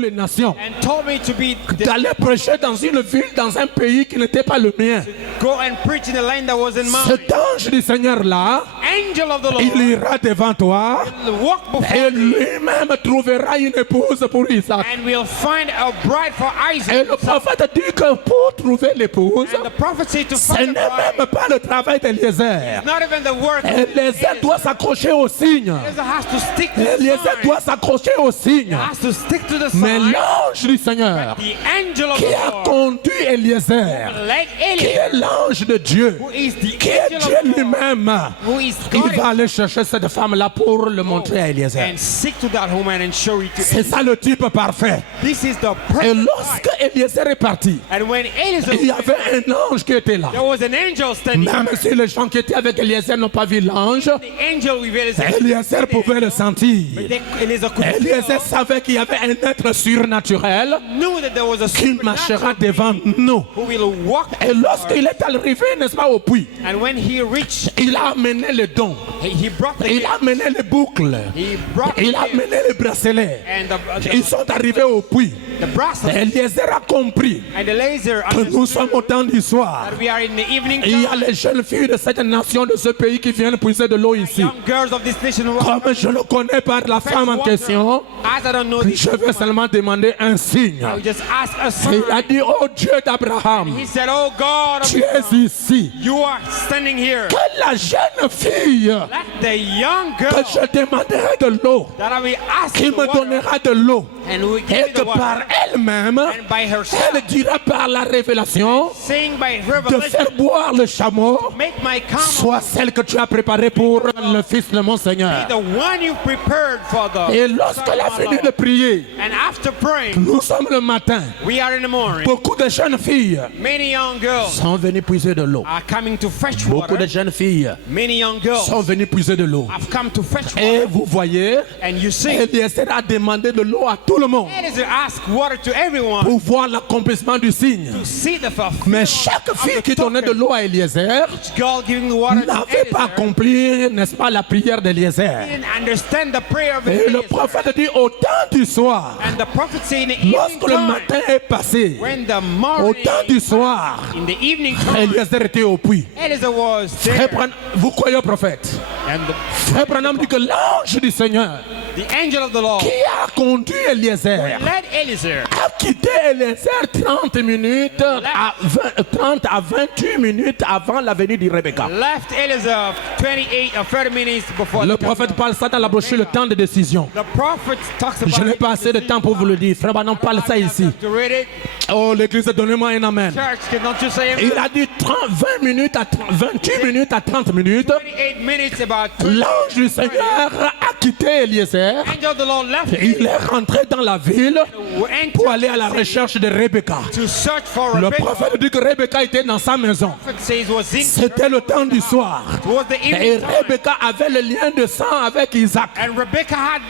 pour les nations, and told me to be d'aller prêcher dans une ville, dans un pays qui n'était pas le mien. go and preach in the land that wasn't mine. Cet ange du Seigneur-là, Angel of the Lord il ira devant toi will walk et before you, lui-même trouvera une épouse pour Isaac. and we'll find a bride for Et Isaac. le prophète dit que pour trouver l'épouse, And the prophet said to ce find n'est a bride, même pas le travail d'Eliezer. not even the work. Eliezer doit s'accrocher au signe. Eliezer has to stick to the Eliezer sign. doit s'accrocher au signe. Has to stick to the Mais sign. l'ange du Seigneur The angel of qui the a Lord, conduit Eliezer, like qui Eliezer, est l'ange de Dieu, who is the qui est angel Dieu of the Lord, lui-même, who is il God, va aller chercher cette femme-là pour le montrer à Eliezer. and seek to that woman and show it to C'est Eliezer. ça le type parfait. This is the Et perfect lorsque bride. Eliezer est parti, And when Eliezer, il y avait un ange qui était là. there was an angel standing Même there. si les gens qui étaient avec Eliezer n'ont pas vu l'ange, The angel with Eliezer, Eliezer pouvait le sentir. Eliezer could Eliezer feel, savait qu'il y avait un être surnaturel knew that there was a qui marchera supernatural devant nous. who will walk. Et lorsqu'il est arrivé, n'est-ce pas, au puits, And when he reached, il a amené les dons, he brought the il a amené les boucles, he brought il a the, amené les bracelets. and Ils sont arrivés au puits. the bracelet Eliezer a compris and the laser que nous sommes au understood temps du soir. that we are in the evening Il y a time. les jeunes filles de cette nation, de ce pays qui viennent puiser de l'eau ici. Young girls of this nation who are Comme je le connais par la femme en question, as I don't know this je vais woman, seulement demander un signe. I will just ask a Et sign. il a dit, oh Dieu d'Abraham, He said, "Oh God, of tu es Abraham, ici. you are standing here. Que la jeune fille Let the young que girl je demanderai de l'eau, that I will ask qui the me water, donnera de l'eau, and who will give et me que the water, par elle-même, and by herself, elle dira par la révélation saying by de revelation, faire boire le chameau, make my camel soit celle que tu as préparée pour le fils de mon Seigneur. the one you prepared for the Et lorsqu'elle a fini de prier, And after praying, nous sommes le matin, we are in the morning. beaucoup de jeunes filles Many young girls sont venues puiser de l'eau. are coming to fetch Beaucoup de water. jeunes filles Many young girls sont venues puiser de l'eau. have come to fetch Et water. vous voyez, And you see, Eliezer a demandé de l'eau à tout le monde Eliezer asked water to everyone pour voir l'accomplissement du signe. to see the Mais fulfillment chaque of fille the qui donnait de token. l'eau à Eliezer Each girl giving the water to n'avait pas Eliezer accompli, n'est-ce pas, la prière d'Eliezer. didn't understand the prayer of Et le Eliezer. prophète dit au temps du soir, And the prophet said in the evening lorsque le time, matin est passé, when the au morning, temps du soir, in the evening time, Eliezer était au puits. Eliezer was Frère there. Branham, vous croyez au prophète? And Frère Branham dit que l'ange du Seigneur the angel of the Lord qui a conduit Eliezer led Eliezer a quitté Eliezer 30 minutes à 30 à 28 minutes avant la venue de Rebecca. left Eliezer 28 or 30 minutes before Le the prophète parle ça dans la brochure Le Temps de décision. The prophet talks about Je n'ai it. pas assez de temps pour vous le dire. Frère Branham parle ça ici. To read it. Oh, l'église, donnez-moi un amen. Church, don't you say Il a dit 20 minutes à 28 minutes à 30 minutes. 28 minutes about L'ange du Seigneur a quitté Eliezer. angel of the Lord left Il est rentré dans la ville went pour aller à la recherche de Rebecca. to search for Le Rebecca. prophète dit que Rebecca était dans sa maison. The prophet says was in C'était le temps du soir. it was the Et evening time. Rebecca avait le lien de sang avec Isaac. And Rebecca had,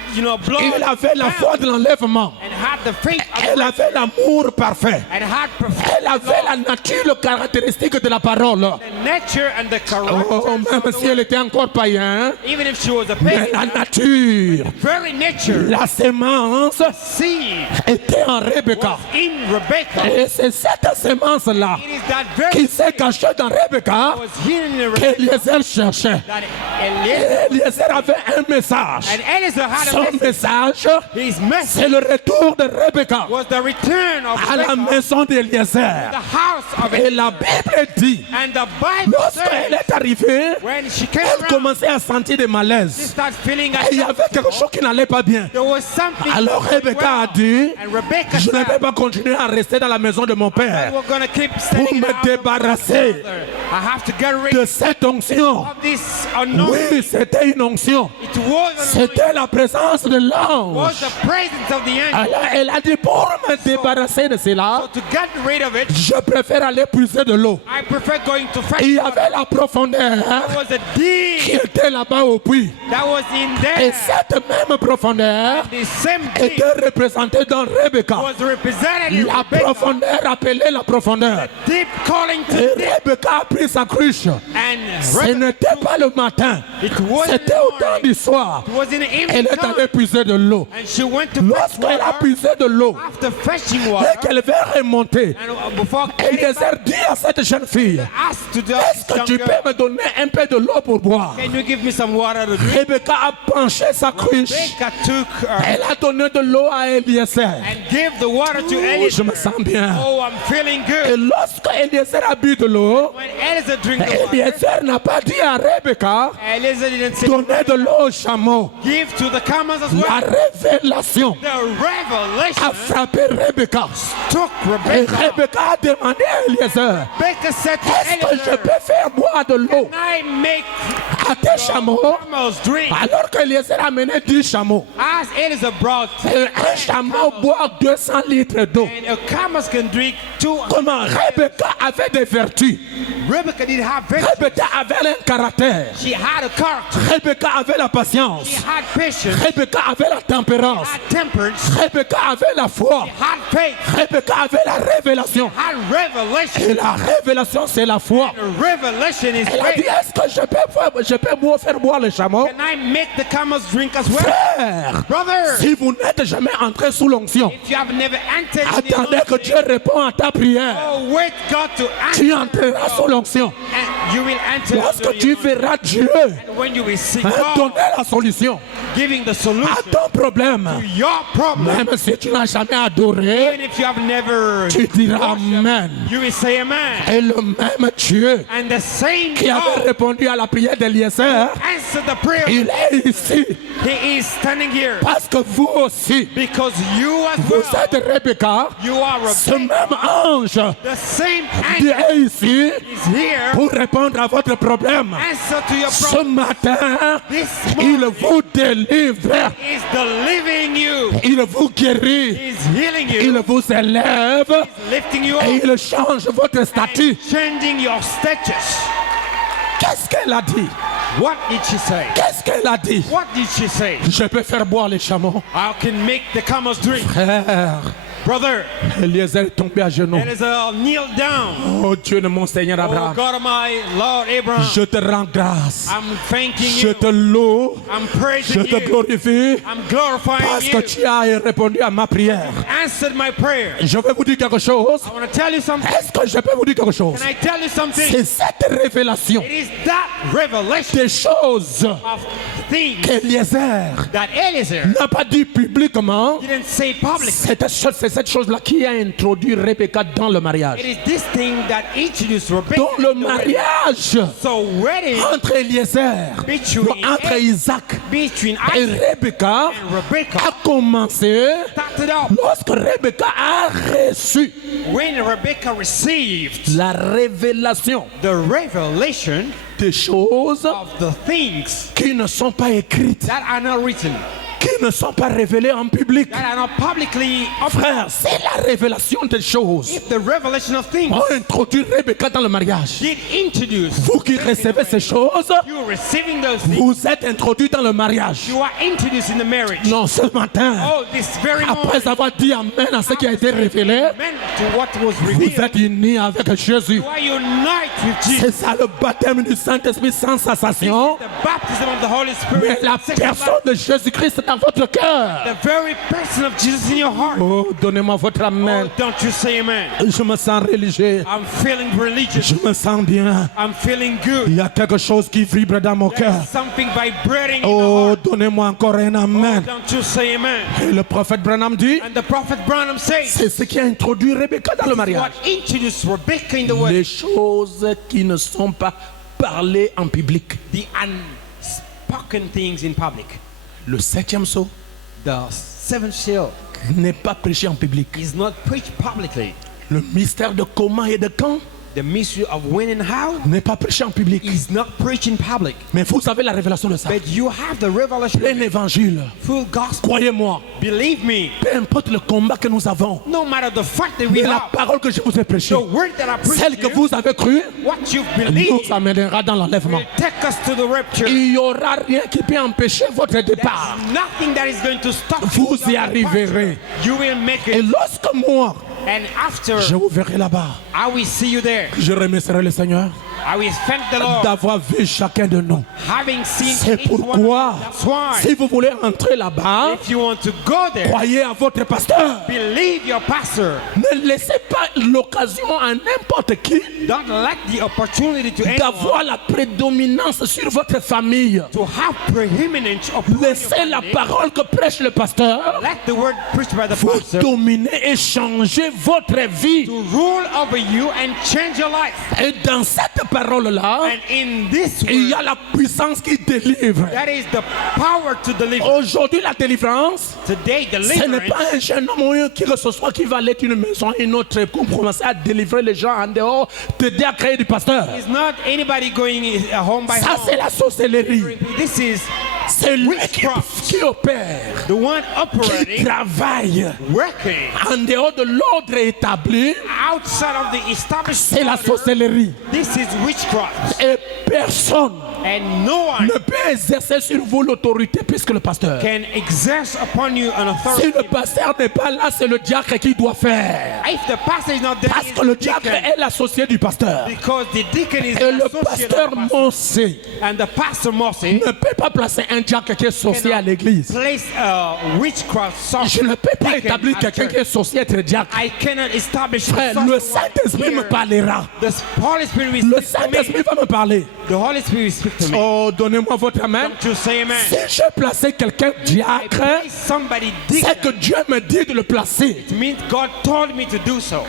blood Il avait la foi de l'enlèvement. and had the faith of Elle avait l'amour parfait. and had Elle avait la nature caractéristique de la parole. the nature and the character. Oh, même si elle était encore païen, Even if she was a mais pagan, la nature, very nature, la sémence seed était en Rebecca. in Rebecca. Et c'est cette sémence-là It is that very qui s'est cachée dans Rebecca was hidden in Rebecca qu'Eliezer cherchait. that Eliezer Eliezer avait un message. and Eliezer had a Son message. message, His message c'est le retour de Rebecca was the return of à la Rebecca, maison d'Eliezer. the house of Et Eliezer. la Bible dit, And the Bible lorsqu'elle says est arrivée, when she came elle around, commençait à sentir des she malaises. started feeling Et il y avait quelque chose qui n'allait pas bien. there was something Alors going Rebecca a well. dit, And Rebecca je ne vais said, pas continuer à rester dans la maison de mon père we're going to keep pour staying in me the house of débarrasser my father. I have to get rid de cette onction. of this unknown. Oui, c'était une onction. It was C'était la présence de l'ange. was the presence of the angel. Alors, elle a dit, pour me débarrasser de cela, So to get rid of it, je préfère aller puiser de l'eau. I prefer going to fetch. Il y avait la profondeur There was a qui deep était là-bas au puits. that was in Et there. cette même profondeur The same deep était représentée dans Rebecca. was represented in La Rebecca. profondeur appelée la profondeur. Deep calling to Et deep. Rebecca a pris pris sa cruche. And Ce Rebecca n'était pas le matin. It wasn't C'était au temps du soir. It was in the Elle evening est allée time. puiser de l'eau. And she went to fetch Lorsqu'elle a water. puisé de l'eau After fetching et water, qu'elle va remonter, and before getting Eliezer back, dit à cette jeune fille, asked to the est-ce que young tu girl, peux me donner un peu de l'eau pour boire? can you give me some water to drink? Rebecca a penché sa cruche. Rebecca took her Elle a donné de l'eau à Eliezer. and gave the water to Oh, je Eliezer. me sens bien. Oh, I'm feeling Et good. lorsque Eliezer a bu de l'eau, When Eliezer drank the water, Eliezer n'a pas dit à Rebecca, Eliezer didn't say, donnez de l'eau au chameau. give to the camels as La well. révélation The a revelation frappé Rebecca. took Et Rebecca. Rebecca a demandé à Eliezer, Rebecca said to est-ce que je Eliezer, peux faire boire de l'eau can I make à tes chameaux? camels drink? Alors qu'Eliezer a mené 10 chameaux. As Eliezer brought, Et un chameau boit 200 litres d'eau. and a camel can drink 200. Comment Rebecca avait des vertus. Rebecca didn't have virtue. Rebecca avait un caractère. She had a character. Rebecca avait la patience. She had patience. Rebecca avait la tempérance. Had temperance. Rebecca avait la foi. Had faith. Rebecca avait la révélation. Had revelation. Et la révélation, c'est la foi. The revelation is Elle a dit, faith. est-ce que je peux faire boire les chameaux? Can I make the camels drink as well? Frère, Brother, si vous n'êtes jamais entré sous l'onction, if you have never entered in the attendez que Dieu réponde à ta prière. oh, wait God to Tu answer. entreras sous l'onction. And you will enter Lorsque into tu your- verras Dieu when you will see donner God la solution giving the à solution ton problème, to your problem. même si tu n'as jamais adoré, Even if you have never tu diras worshiped, Amen. you will say amen. Et le même Dieu And the same qui avait God répondu à la prière d'Eliezer, answered the prayer. il est ici He is standing here parce que vous aussi, because you as vous well, êtes Rebecca, you are ce Rebecca. même ange The same qui angel est ici is here. pour répondre à votre problème. Answer to your Ce problem. matin, This il morning vous délivre, is delivering you. il vous guérit, He's healing il you. vous élève Lifting you et up. il change votre statut. Changing your status. Qu'est-ce qu'elle a dit? What did she say? Qu'est-ce qu'elle a dit? What did she say? Je peux faire boire les chameaux. I can make the camels drink. Frère, Brother, Eliezer est tombé à genoux. Eliezer, kneel down. Oh Dieu de mon Seigneur Oh Abraham, God of my Lord Abraham, je te rends grâce. I'm thanking Je you. te loue. I'm Je praising te you. glorifie I'm parce glorifying que you. tu as répondu à ma prière. Answered my prayer. Je vais vous dire quelque chose. I want to tell you something. Est-ce que je peux vous dire quelque chose? Can I tell you something? C'est cette révélation It is that revelation des choses of things qu'Eliezer that Eliezer n'a pas dit publiquement. didn't say publicly. C'est cette chose-là qui a introduit Rebecca dans le mariage. It is this thing that introduced Rebecca Dans le in the wedding. mariage So wedding entre Eliezer, Between entre Isaac between et Isaac Rebecca and Rebecca a commencé started up lorsque Rebecca a reçu when Rebecca received la révélation the revelation des choses of the things qui ne sont pas écrites, that are not written, qui ne sont pas révélées en public. that are not publicly offered. Frère, c'est la révélation des choses. If the revelation of things On introduit Rebecca dans le mariage. did introduce Vous qui recevez ces choses, you receiving those things, vous êtes introduit dans le mariage. you are introduced in the marriage. Non, ce matin, Oh, this very moment, après avoir dit Amen à ce qui a été révélé, meant to what was vous revealed, êtes unis avec Jésus. you are united with Jesus. C'est ça le baptême du Saint-Esprit sans cessation. The baptism of the Holy Mais Spirit, la personne de Jésus-Christ dans votre cœur. the very person of Jesus in your heart. Oh, donnez-moi votre Oh, Amen. don't you say amen. Je me sens religieux. I'm feeling religious. Je me sens bien. I'm feeling good. Il y a quelque chose qui vibre dans mon cœur. There's something vibrating in the Oh, heart. donnez-moi encore un Amen. Don't you say amen. Et le prophète Branham dit, And the prophet Branham says, c'est ce qui a introduit Rebecca dans le what mariage. introduced Rebecca in the wedding. Les choses qui ne sont pas parlées en public. The unspoken things in public. Le septième sceau The seventh seal n'est pas prêché en public. is not preached publicly. Le mystère de comment et de quand The mystery of when and how n'est pas prêché en public. is not preached in public. Mais vous avez la révélation de ça. But you have the revelation, Plein évangile. full gospel. Croyez-moi, Believe me, peu importe le combat que nous avons, no matter the fact that we mais la have, parole que je vous ai prêchée, the word that I celle preach que to you, vous avez crue, what you've nous believed amènera dans l'enlèvement. will take us to the rapture. Il n'y aura rien qui peut empêcher votre départ. There's nothing that is going to stop Vous you. y arriverez. You will make Et it. lorsque moi, And after je vous verrai là-bas, I will see you there, je remercierai le Seigneur I will thank the Lord d'avoir vu chacun de nous. having seen C'est each one. pourquoi, That's why si vous voulez entrer là-bas, if you want to go there, croyez à votre pasteur. believe your pastor. Ne laissez pas l'occasion à n'importe qui Don't let the opportunity to anyone d'avoir la prédominance sur votre famille. to have preeminence upon your Laissez la family. parole que prêche le pasteur Let the word preached by the vous pastor dominer et changer votre vie. to rule over you and change your life. Et dans cette parole-là, And in this il y word, a la puissance qui délivre. that is the power to deliver. Aujourd'hui, la délivrance, Today, ce n'est pas deliverance un jeune homme ou qui que ce soit qui va aller d'une maison à une autre pour commencer à délivrer les gens en dehors, t'aider à créer du pasteur. is not anybody going home by Ça, c'est home. la sorcellerie. This is C'est lui witchcraft. qui opère, the one qui operating, travaille working en dehors de l'ordre établi. outside of the established C'est la order. sorcellerie. This is witchcraft. Et personne And no one ne peut exercer sur vous l'autorité puisque le pasteur. can exert upon you an Si authority. le pasteur n'est pas là, c'est le diacre qui doit faire. If the pastor is not there, Parce it's que le the diacre deacon. est l'associé du pasteur. Because the deacon is Et an le associate pasteur of the pastor. Mossé And the pastor Mossy ne peut pas placer un diacre qui est sorcier à l'église. place witchcraft Je ne peux pas deacon établir at quelqu'un church. qui est sorcier être diacre. I cannot establish a Frère, sorcerer le Saint-Esprit me here. parlera. The Holy Spirit will Le speak to me. Saint-Esprit va me parler. The Holy Spirit will speak to me. Oh, donnez-moi votre amen. Don't you say amen. Si j'ai placé quelqu'un I diacre, place somebody deacon. c'est que Dieu me dit de le placer. It means God told me to do so.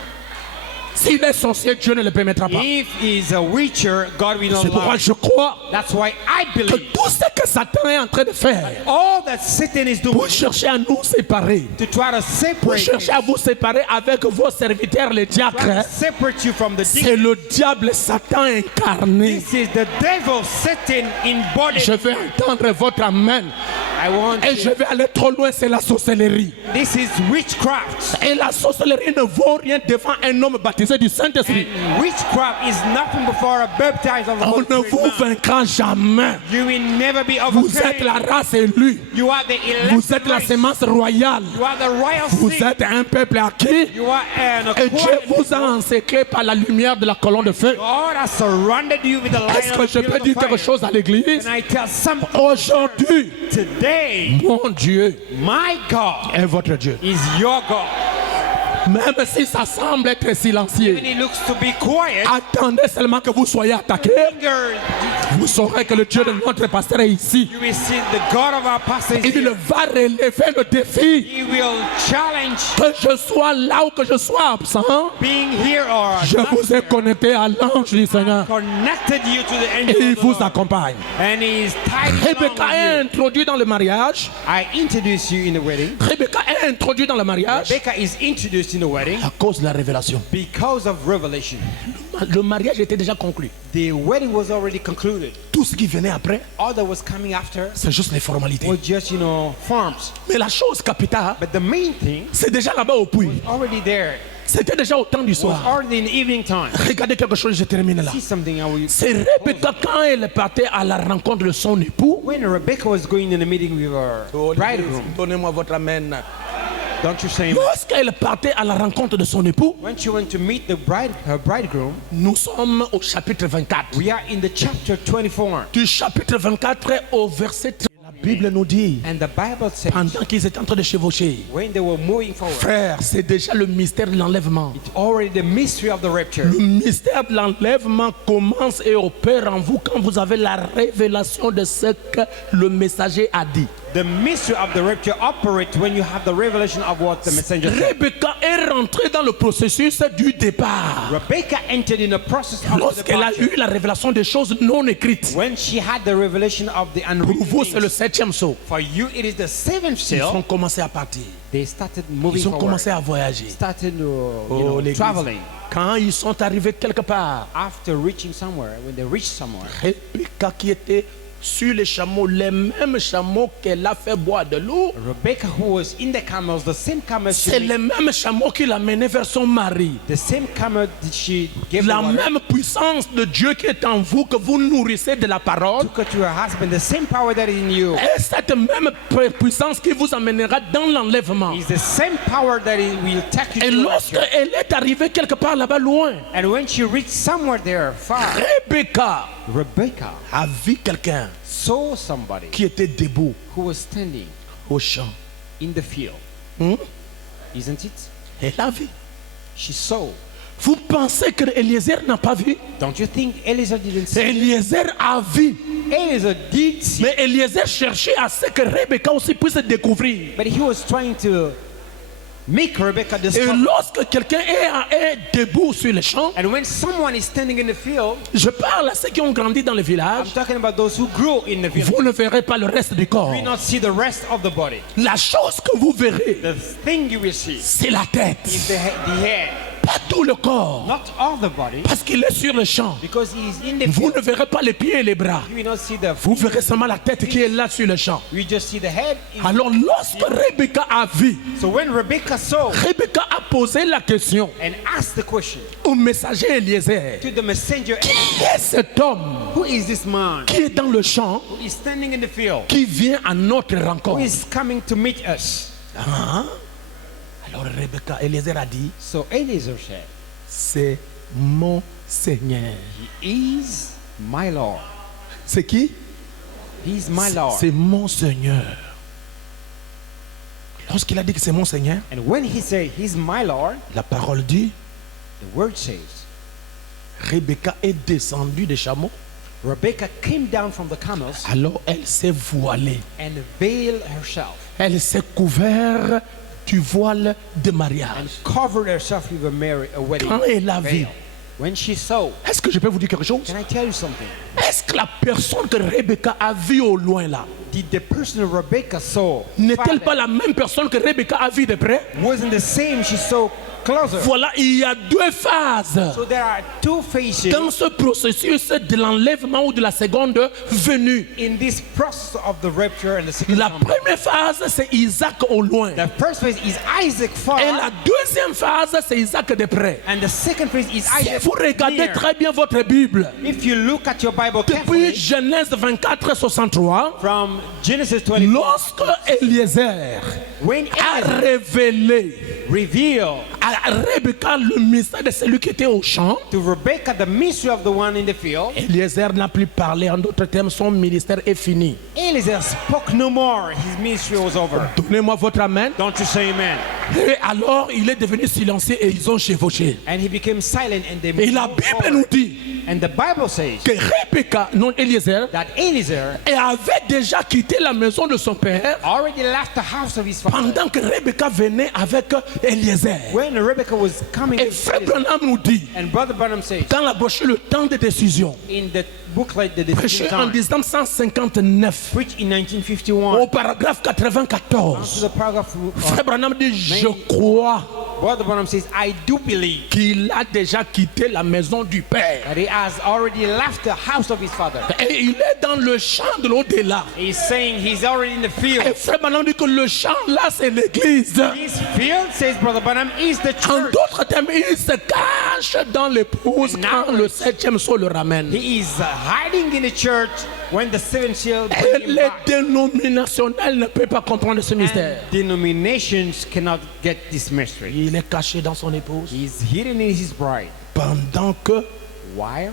S'il est sorcier, Dieu ne le permettra pas. If he's a witcher, God will not C'est pourquoi allow. je crois That's why I que believe tout ce que Satan est en train de faire all that Satan is doing pour chercher à nous séparer, to try to pour separate chercher à vous séparer avec vos serviteurs les diacres, separate you from the c'est deacon. le diable Satan incarné. This is the devil, Satan embodied. Je vais entendre votre amen. I want Et je you. vais aller trop loin, c'est la sorcellerie. This is witchcraft. Et la sorcellerie ne vaut rien devant un homme baptisé du Saint-Esprit. And witchcraft is nothing before a baptized of the On Holy ne Spirit vous man. vaincra jamais. You will never be Vous êtes la overcome. race élue. You are the Vous elected êtes la race. sémence royale. You are the royal Vous seed. êtes un peuple acquis. You are an Et Dieu acquired. vous a encerclé par la lumière de la colonne de feu. God has surrounded you with the light Est-ce of que the je peux dire pillar quelque of fire. chose à l'église? Can I tell something? Aujourd'hui, Today, mon Dieu my God est votre Dieu. is your God. Même si ça semble être silencieux, When he looks to be quiet, attendez seulement que vous soyez attaqué. Vous saurez que le Dieu de notre pasteur est ici. you will see the God of our pastor is Il here. va relever le défi. He will challenge Que je sois là ou que je sois absent, being here or je not vous ai here. connecté à l'ange du Seigneur. Connected you to the Et angel il of the vous Lord. accompagne. And he is tied Rebecca along est with you. introduite dans le mariage. I introduce you in the wedding. Rebecca est introduite dans le mariage Rebecca is introduced in the wedding à cause de la révélation. because of revelation. Le mariage était déjà conclu. The wedding was already concluded. Tout ce qui venait après, All that was coming after c'est juste les formalités. was just, forms. Mais la chose capitale, But the main thing, c'est déjà là-bas au puits. already there, C'était déjà au temps du was soir. already in the evening time. Regardez quelque chose, je termine là. See something I will. C'est Rebecca quand elle partait à la rencontre de son époux. When Rebecca was going in the meeting with her bridegroom, Donnez-moi votre amen. don't you say amen? Lorsqu'elle partait à la rencontre de son époux, When she went to meet her bridegroom, nous sommes au chapitre 24. we are in the chapter 24. Du chapitre 24 au verset 13. La Bible nous dit, And the Bible says, pendant qu'ils étaient en train de chevaucher, when they were moving forward, frère, c'est déjà le mystère de l'enlèvement. it's already the mystery of the rapture. Le mystère de l'enlèvement commence et opère en vous quand vous avez la révélation de ce que le messager a dit. The mystery of the rapture operates when you have the revelation of what the messenger said. Rebecca est rentrée dans le processus du départ. Rebecca entered in the process of the Lorsqu'elle a departure. eu la révélation des choses non écrites. When she had the revelation of the Pour unwritten vous, c'est le things. 7e saut. For you, it is the seventh Ils ont seal. commencé à partir. They started moving Ils ont forward. commencé à voyager. Started L'église. traveling. Quand ils sont arrivés quelque part, After reaching somewhere, when they reached somewhere, Rebecca qui était sur les chameaux, les mêmes chameaux qu'elle a fait boire de l'eau, Rebecca, who was in the camels, the same camels c'est she les mêmes chameaux qui l'amenaient vers son mari. the same camel that she gave La the water, même puissance de Dieu qui est en vous, que vous nourrissez de la parole, took her to her husband. The same power that is in you et cette même puissance qui vous amènera dans l'enlèvement. is the same power that it will take you Et to the lorsque rapture. elle est arrivée quelque part là-bas loin, And when she reached somewhere there far, Rebecca Rebecca a vu quelqu'un saw somebody qui était debout who was standing au champ. in the field. Hmm? Isn't it? Elle a vu. She saw. Vous pensez que Eliezer n'a pas vu? Don't you think Eliezer didn't see? Eliezer a vu. Eliezer did see. Mais Eliezer cherchait à ce que Rebecca aussi puisse découvrir. But he was trying to make Rebecca Et discover. lorsque quelqu'un est debout sur le champ, And when someone is standing in the field, je parle à ceux qui ont grandi dans le I'm village, talking about those who grew in the field. vous ne verrez pas le reste du corps. You will not see the rest of the body. La chose que vous verrez, The thing you will see c'est la tête, is the head, pas tout le corps, not all the body, parce qu'il est sur le champ. because he is in the Vous field. ne verrez pas les pieds et les bras. You will not see the. Vous verrez seulement la tête qui est là sur le champ. We just see the head. Alors lorsque Rebecca a vu, So when Rebecca saw Rebecca a posé la question and asked the question au messager Eliezer. to the messenger, Qui est cet homme who is this man qui est dans le champ, who is standing in the field, qui vient à notre who rencontre? is coming to meet us? Hein? Alors Rebecca, Eliezer a dit, So Eliezer said, c'est mon Seigneur. he is my Lord. C'est qui? He is my Lord. C'est mon Seigneur. Lorsqu'il a dit que c'est mon Seigneur, And when he said he's my Lord, la parole dit, the word says, Rebecca est descendue des chameaux, Rebecca came down from the camels alors elle s'est voilée. and veiled herself Elle s'est couverte du voile de and mariage. covered herself with a wedding Quand elle a vu, veil. When she saw, est-ce que je peux vous dire quelque chose? can I tell you something? Est-ce que la personne que Rebecca a vue au loin là, Did the person Rebecca saw n'est-elle farther, pas la même personne que Rebecca a vue de près? wasn't the same she saw closer? Voilà, il y a deux phases So there are two phases dans ce processus de l'enlèvement ou de la seconde venue. in this process of the rapture and the second La coming. première phase, c'est Isaac au loin. The first phase is Isaac far, Et la deuxième phase, c'est Isaac de près. and the second phase is Si Isaac vous regardez near. très bien votre Bible, If you look at your Bible depuis carefully, Genèse 24, 63, from Genesis 24, lorsque Eliezer when a Eliezer révélé revealed à Rebecca le mystère de celui qui était au champ, to Rebecca the mystery of the one in the field, Eliezer n'a plus parlé. En d'autres termes, son ministère est fini. Eliezer spoke no more. His ministry was over. Donnez-moi votre amen. Don't you say amen? Et alors, il est devenu silencieux et ils ont chevauché. And he became silent and they Et la moved Bible forward. nous dit And the Bible says que Rebecca, non Eliezer, that Eliezer avait déjà quitté la maison de son père already left the house of his father pendant que Rebecca venait avec Eliezer. when Rebecca was coming Et with Frère Eliezer. Branham nous dit, And Brother Branham says dans la brochure Le Temps de décision, in the booklet The Decision prêché en Time, 1959, preached in au 1951, paragraphe to 94, the paragraph, Frère Branham dit, je crois Brother Branham says, I do believe qu'il a déjà quitté la maison du père. that he has already left the house of his father. Et il est dans le champ de l'au-delà. He's saying he's already in the field. Et Frère Branham dit que le champ là, c'est l'église. His field, says Brother Branham, is the En church. d'autres termes, il se cache dans l'épouse quand le septième saut le ramène. He is hiding in the church when the seventh seal Et brings him les back. dénominationnels ne peuvent pas comprendre ce mystère. And denominations cannot get this mystery. Il est caché dans son épouse He's hidden in his bride. pendant que While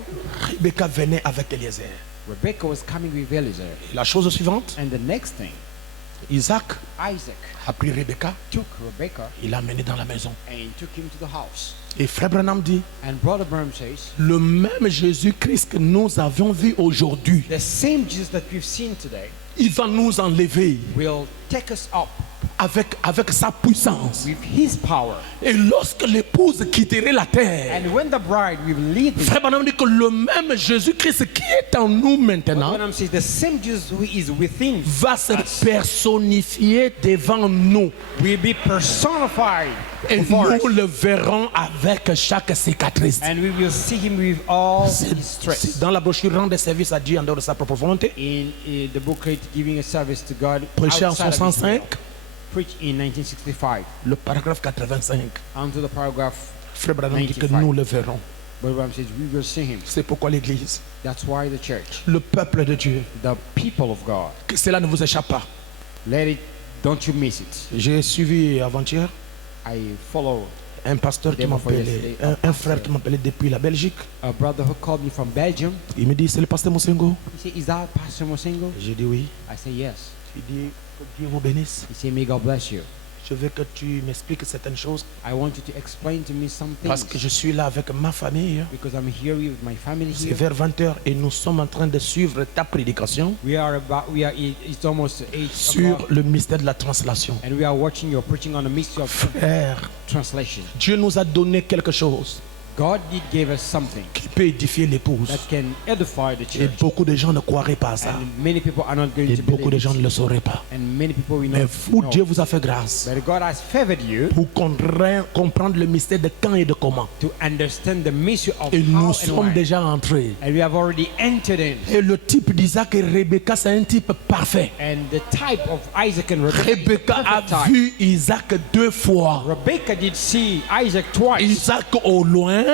Rebecca venait avec Eliezer. Rebecca was coming with Eliezer. La chose suivante, And the next thing, Isaac Isaac a pris Rebecca, took Rebecca il l'a amenée dans la maison. and took him to the house. Et Frère Branham dit, And Brother Branham says, le même Jésus-Christ que nous avions vu aujourd'hui, the same Jesus that we've seen today il va nous enlever will take us up avec sa puissance. with his power. Et lorsque l'épouse quitterait la terre, And when the bride will lead the Frère Branham dit que le même Jésus-Christ qui est en nous maintenant Branham says the same Jesus who is within va se us personnifier devant nous. will be personified Et before us. nous le verrons avec chaque cicatrice. And we will see him with all C'est his stress. dans la brochure Rendre service à Dieu en dehors de sa propre volonté. In the booklet Giving a Service to God, Prêché en outside of his 65, will, preached in 1965, le paragraphe 85. onto the paragraph. Frère Branham dit que 95. nous le verrons. But Branham says we will see him. C'est pourquoi l'Église, That's why the church, le peuple de Dieu, the people of God, que cela ne vous échappe pas. let it, don't you miss it. J'ai suivi avant-hier I follow un pasteur qui m'appelait, un frère qui m'appelait depuis la Belgique. a brother who called me from Belgium. Il me dit, c'est le pasteur Moussengo. He said, is that Pastor Mosengo? J'ai dit oui. I said, yes. Il dit, que Dieu vous bénisse. He said, may God bless you. Je veux que tu m'expliques certaines choses I want you to explain to me some parce things que je suis là avec ma famille. because I'm here with my family C'est here. vers 20h et nous sommes en train de suivre ta prédication It's almost 8 sur o'clock le mystère de la translation. and we are watching your preaching on the mystery of Frère, translation. Dieu nous a donné quelque chose God did give us something qui peut édifier l'épouse. that can edify the Et church. beaucoup de gens ne croiraient pas à ça. And many people are not going Et to beaucoup de believe gens ne it. le sauraient pas. And many people will Mais not vous, know. Dieu vous a fait grâce But God has favored you pour comprendre le mystère de quand et de comment. to understand the mystery of Et how nous and sommes why. déjà entrés. And we have already entered in. Et le type d'Isaac et Rebecca, c'est un type parfait. And the type of Isaac and Rebecca is the Rebecca a perfect type. vu Isaac 2 fois. Rebecca did see Isaac twice. Isaac au loin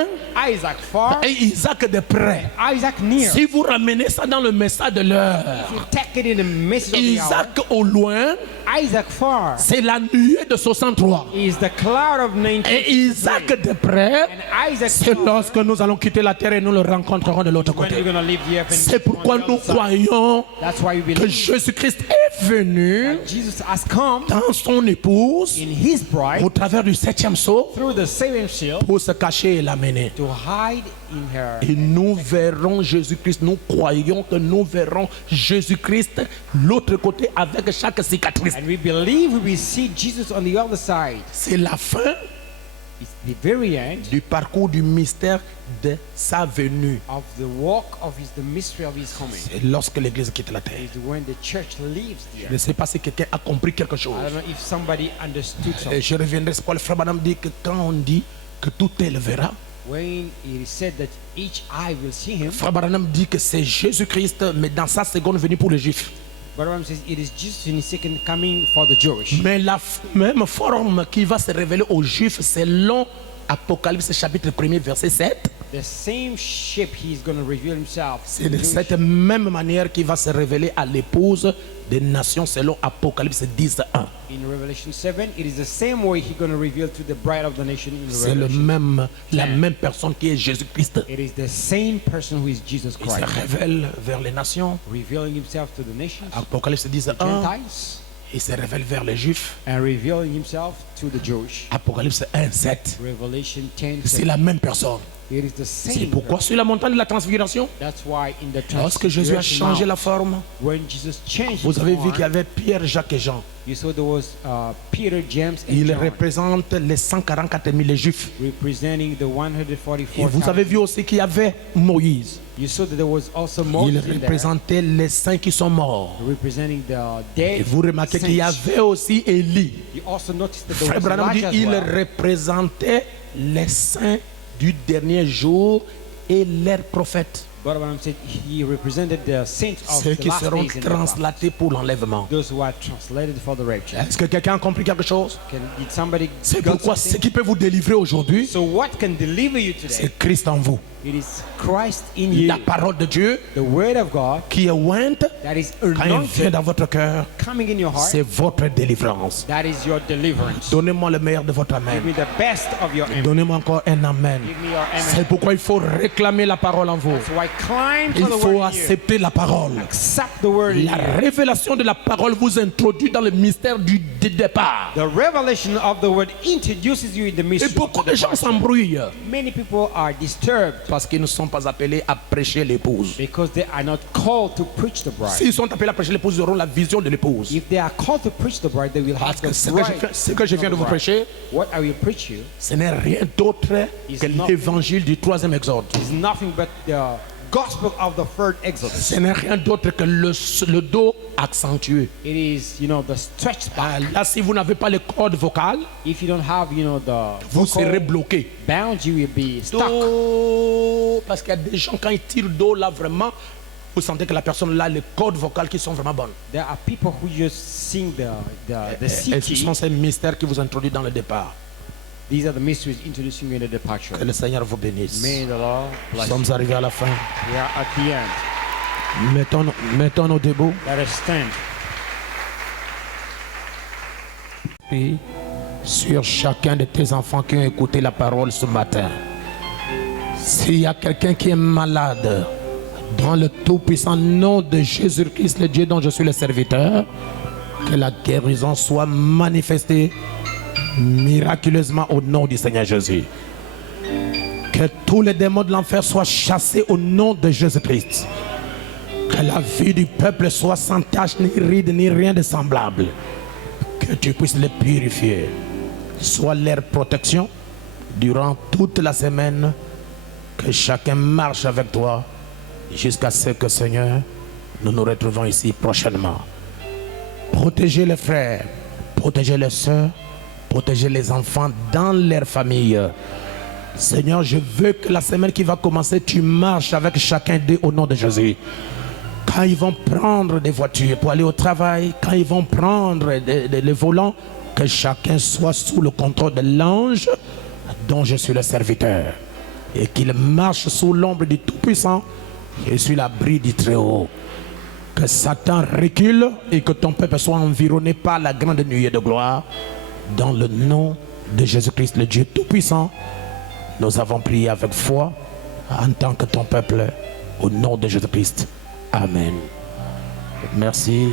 Isaac far, et Isaac de près. Isaac near. Si vous ramenez ça dans le message de l'heure, If you take it in the message of the hour, Isaac au loin, Isaac far c'est la nuée de 63. is the cloud of 90. Et Isaac de près, And Isaac c'est far lorsque nous allons quitter la terre et nous le rencontrerons de l'autre when we're côté. going to leave the earth. and C'est pourquoi on the nous other side. croyons That's why we que believe Jésus-Christ est venu Jesus has come dans son épouse in his bride au travers du 7e sceau through the seventh seal pour se cacher et l'amener. to hide in her. Et nous verrons Jésus-Christ, nous croyons que nous verrons Jésus-Christ l'autre côté avec chaque cicatrice. And we believe we will see Jesus on the other side. C'est la fin It's the very end du parcours du mystère de sa venue. of the walk of the mystery of his coming. C'est lorsque l'Église quitte la terre. Is when the church leaves the Je earth. ne sais pas si quelqu'un a compris quelque chose. I don't know if somebody understood Et something. je reviendrai, c'est quoi le frère Branham dit que quand on dit que tout œil le verra, When it is said that each eye will see him, frère Branham dit que c'est Jésus-Christ, mais dans sa seconde venue pour les Juifs. Balaam says it is Jesus in his second coming for the Jewish. Mais la même forme qui va se révéler aux Juifs selon Apocalypse chapitre 1er verset 7, The same shape he is going to reveal himself. c'est de cette même manière qu'il va se révéler à l'épouse des nations selon Apocalypse 10.1. In Revelation 7, it is the same way he's going to reveal to the bride of the nation in C'est le Revelation. même, la même personne qui est Jésus-Christ. It is the same person who is Jesus Il se Christ, révèle vers les nations. revealing himself to the nations, Apocalypse 10.1. Gentiles, Il se révèle vers les Juifs. and revealing himself to the Jewish. Apocalypse 1.7. Revelation 10, C'est la même personne. it is the C'est same pourquoi person. sur la montagne de la transfiguration, That's why in the lorsque Jésus a changé la Transfiguration forme, Mount, when Jesus changed vous his avez vu qu'il y form, avait Pierre, Jacques et Jean. you saw there was Peter, James, and Il John, représente les 144 000 les Juifs. representing the Et 144,000. vous avez vu aussi qu'il y avait Moïse. You saw that there was also Il Moses in there, représentait les saints qui sont morts. representing the Et dead vous remarquez qu'il y saints. avait aussi Élie. You also noticed that there Frère was Branham dit Elijah as il well. représentait les saints du dernier jour et leurs prophètes. But Branham said he represented the saints of Ceux the qui last seront days in the Bible. translatés pour l'enlèvement. Those who are translated for the rapture. Est-ce que quelqu'un a compris quelque chose? Did somebody C'est got pourquoi ce something? qui peut vous délivrer aujourd'hui, So what can deliver you today? c'est Christ en vous. It is Christ in you, La parole de Dieu the word of God qui est ointe that is quand elle vient anointed, dans votre cœur, coming in your heart. c'est votre délivrance. That is your deliverance. Donnez-moi le meilleur de votre Give amen. me the best of your amen. Donnez-moi encore un amen. Give me your amen. C'est pourquoi il faut réclamer la parole en vous. So I incline Il for the faut word in you. accepter la parole. Accept the word in La you. révélation de la parole vous introduit dans le mystère du départ. The revelation of the word introduces you in the Et mystery. beaucoup de gens s'embrouillent Many people are disturbed parce qu'ils ne sont pas appelés à prêcher l'épouse. because they are not called to preach the bride. S'ils sont appelés à prêcher l'épouse, ils auront la vision de l'épouse. If they are called to preach the bride, they will have Parce que the bride. ce que je viens de vous prêcher, What I will preach you ce n'est rien d'autre que l'évangile du troisième exode. is nothing but the gospel of the third Exodus. Ce n'est rien d'autre que le dos accentué. It is, the stretched Ah, back. là, si vous n'avez pas les cordes vocales, If you don't have, the vous serez vocal bloqué. bound, you will be stuck. Do, parce qu'il y a des gens, quand ils tirent d'eau, là, vraiment, vous sentez que la personne là, les cordes vocales qui sont vraiment bonnes. There are people who just sing the C Et ce key. sont ces mystères qui vous introduisent dans le départ. These are the mysteries introducing you in the departure. Que le Seigneur vous bénisse. May the Lord Nous bless sommes you. arrivés à la fin. We are at the end. Mettons-nous debout. Let us stand. Prie sur chacun de tes enfants qui ont écouté la parole ce matin. S'il y a quelqu'un qui est malade, dans le tout-puissant nom de Jésus-Christ, le Dieu dont je suis le serviteur, que la guérison soit manifestée miraculeusement au nom du Seigneur Jésus. Que tous les démons de l'enfer soient chassés au nom de Jésus-Christ. Que la vie du peuple soit sans tache, ni ride, ni rien de semblable. Que tu puisses les purifier. Sois leur protection durant toute la semaine. Que chacun marche avec toi jusqu'à ce que, Seigneur, nous nous retrouvons ici prochainement. Protégez les frères, protégez les sœurs, protégez les enfants dans leur famille. Seigneur, je veux que la semaine qui va commencer, tu marches avec chacun d'eux au nom de Jésus. Quand ils vont prendre des voitures pour aller au travail, quand ils vont prendre les volants, que chacun soit sous le contrôle de l'ange dont je suis le serviteur. Et qu'il marche sous l'ombre du Tout-Puissant. Je suis l'abri du Très-Haut. Que Satan recule et que ton peuple soit environné par la grande nuée de gloire. Dans le nom de Jésus-Christ, le Dieu Tout-Puissant, nous avons prié avec foi en tant que ton peuple, au nom de Jésus-Christ. Amen. Merci.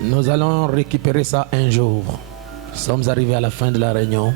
Nous allons récupérer ça un jour. Nous sommes arrivés à la fin de la réunion.